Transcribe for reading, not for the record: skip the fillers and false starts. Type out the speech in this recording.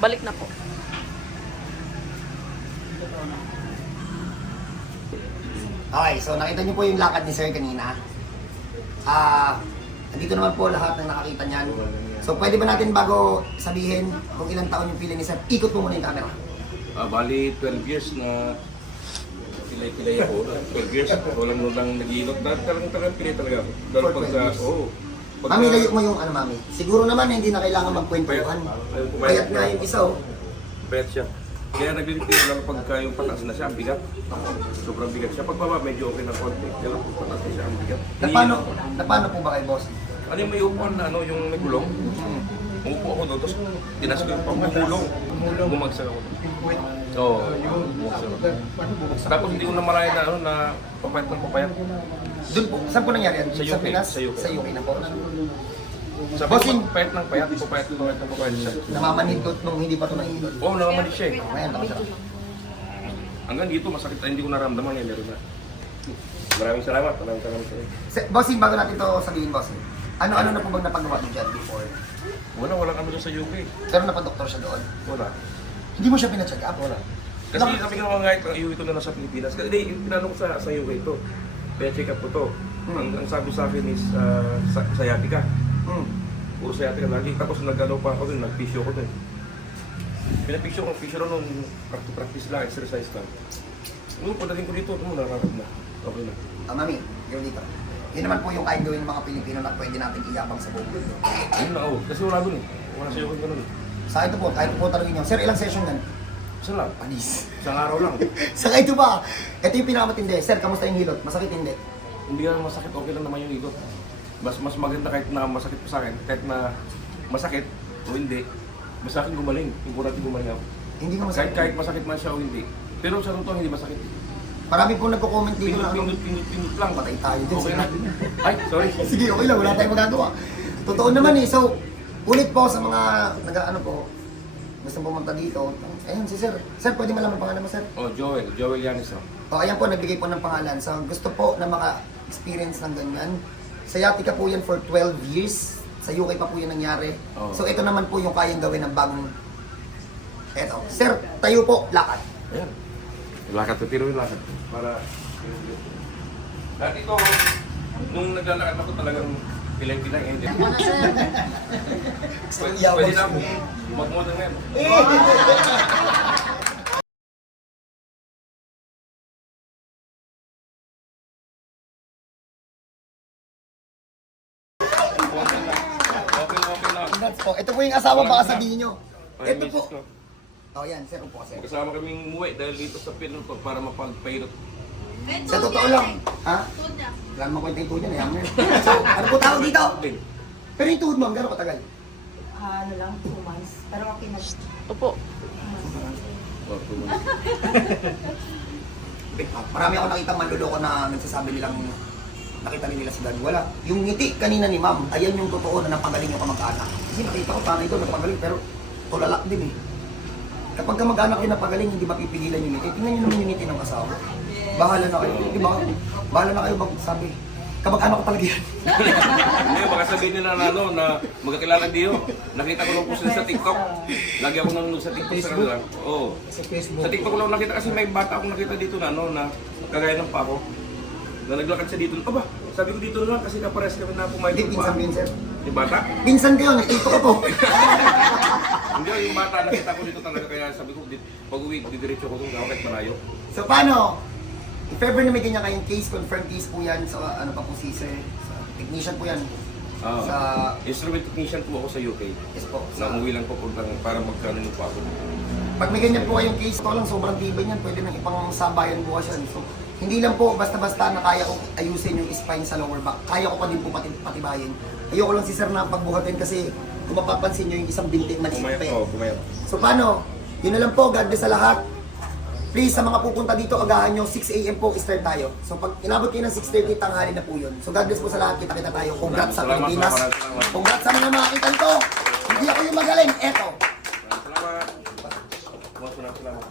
Balik na po. Okay, so nakita niyo po yung lakad ni Sir kanina. Andito naman po lahat ng nakakita niyan. So pwede ba natin bago sabihin kung ilang taon yung pila ni Sir, ikot mo muna yung camera. Bali 12 years na pilay-pilay ako. 12 years, walang nang nag-iinot. Talagang pilay talaga ako. Dahil pag sa, Mami, layo mo yung ano, Mami. Siguro naman hindi na kailangan magkwentuhan. Payat nga yung isa, oh. Payat siya. Kaya naglilipin lang pagka yung pataas na siya, ang bigat. Sobrang bigat siya. Pagbaba, medyo okay na konti. Pero pag pataas na siya, ang bigat. Na paano po ba kay boss? Ano yung may upuan na ano, yung may gulong? Umupo ako doon, tapos tinas ko yung pangulong. Bumagsak ako. Oo, bumagsak ako. Tapos hindi ko na malayan na ano, na papayat ng papayat. Doon po, saan po nangyari yan? Sa UK, Pinas? sa UK. Sa UK na po. Sabi Bossing! ko, payat ng payat, papayat ng papayat siya. Namamanhidot nung hindi pa ito nahihidot. Oo, nakamalit siya eh. Ngayon, nakasarap. Hanggang dito, masakit na hindi ko naramdaman yan, meron na. Maraming salamat sa inyo. Bossing, bago natin ito sabihin, Bossing. Ano-ano na po bang napagawa niyo dyan before? Wala kami doon sa UK. Pero napadoktor siya doon. Wala. Hindi mo siya pina-check up? Wala. Kasi sabi ko naman kahit ang iuwi ko na nasa Pilipinas. Kasi tinanong ko sa UK ito. Kaya check up ko to. Ang sabi sa akin is sciatica. Puro sciatica lagi. Tapos nag-ano pa ako dun, nag-physio ko dun. Pinaphysio ko, physio rin nung practice lang, exercise lang. Nung pagdating ko dito, nararamdaman na. Okay na. Mami, yun dito. Yun naman po yung kahit gawin ng mga Pilipino na pwede natin iyabang sa buong mundo. Ayun na, kasi wala dun eh. Wala sa UK ganun eh. Sa ito po, kahit po talaga nyo. Sir, ilang session yan? Isa lang. Panis. Isang araw lang. Saka ito ba? Ito yung pinakamatindi. Sir, kamusta yung hilot? Masakit hindi? Hindi ka masakit, okay lang naman yung ikot. Mas maganda kahit na masakit pa sa akin, kahit na masakit o hindi, basta akin gumaling. Importante gumaling ako. Hindi ka masakit? Kahit masakit man siya o hindi. Pero sa totoo hindi masakit. Marami po nagko-comment dito na Pindot lang. patay tayo dyan. Okay na. Ay, sorry. Sige, okay lang. Wala tayong magagawa. Totoo naman eh. So, ulit po sa mga nag-ano po, gusto pumunta dito. Ayun, si Sir. Sir, pwede malaman pangalan mo, Sir? Oh, Joel Yanis. O, ayan po, nagbigay po ng pangalan. So, gusto po na maka-experience ng ganyan. Sa Yatika po yan for 12 years. Sa UK pa po yan nangyari. Oh. So, ito naman po yung kayang gawin ng bagong... Eto. Sir, tayo po, lakad. Ayan. Lakad, tiro yung lakad. Para... Dati ito, nung naglalakad ako talagang pilay-pilay. Hindi. Pwede na akong mag-model ngayon. Okay lang. Congrats po. Ito po yung asawa, baka sabihin nyo. Ay, Ito po. misis ko. O, yan, Sir. Upo, Sir. Kasama kaming umuwi dahil dito sa Pilon para mapag-pilot. Sa totoo lang. Ha? Wala naman kwenta yung tuhod yan, eh. So, ano po tawag dito? Pero yung tuhod mo, gano'ng katagal? Ano lang, 2 months. Pero okay na siya. Opo. Marami ako nakita manluloko na nagsasabi nilang nakita rin nila si Dad. Wala. Yung ngiti kanina ni Ma'am, ayan yung totoo na napagaling yung kamag-anak. Kasi nakita ko tanay doon, napagaling, pero tulala din eh. Kapag kamag-anak yung napagaling, hindi mapipigilan yung ngiti. Tingnan nyo naman yung ngiti ng asawa. Bahala na kayo. Di ba? Bahala na kayo magsabi. Kamag-anak ko talaga yan. Hindi, baka sabihin nila na ano, na magkakilala diyo. Nakita ko lang po sila sa TikTok. Lagi ako nanonood sa TikTok sa kanila. Oo. Sa TikTok ko lang nakita kasi may bata akong nakita dito na ano, na kagaya ng pako. Na naglakad siya dito. Aba, sabi ko dito na lang kasi kapares kami na pumayag Hindi, ng pinsan ko yun, Sir. Yung bata? Pinsan kayo, nakita ko po. Hindi, yung bata nakita ko dito talaga kaya sabi ko, pag uwi, didiretso ko doon kahit malayo. So, paano? If ever na may ganyan kayong case, confirmed case po yan sa ano pa po si Sir. Sa technician po yan. Sa... Instrument technician po ako sa UK. Yes po. Na umuwi lang po para magkaroon po ako. Pag may ganyan po kayong case, ito lang sobrang tibay niyan, pwede nang ipang sabayan bukas yan. So, hindi lang po basta-basta na kaya kong ayusin yung spine sa lower back. Kaya ko pa din po patibayin. Ayoko lang si Sir na pagbuhatin kasi kung mapapansin nyo yung isang binti maliit pa eh. Kumayat. So paano? Yun na lang po, God bless sa lahat. Please, sa mga pupunta dito, agahan nyo, 6 a.m. po, start tayo. So pag inabot kayo ng 6:30, tanghali na po yun. So God bless po sa lahat, kita-kita tayo. Congrats sa Salamat, Pilipinas. salamat. Congrats sa mga makakita ko. Hindi ako yung magaling, eto. Salamat. Salamat.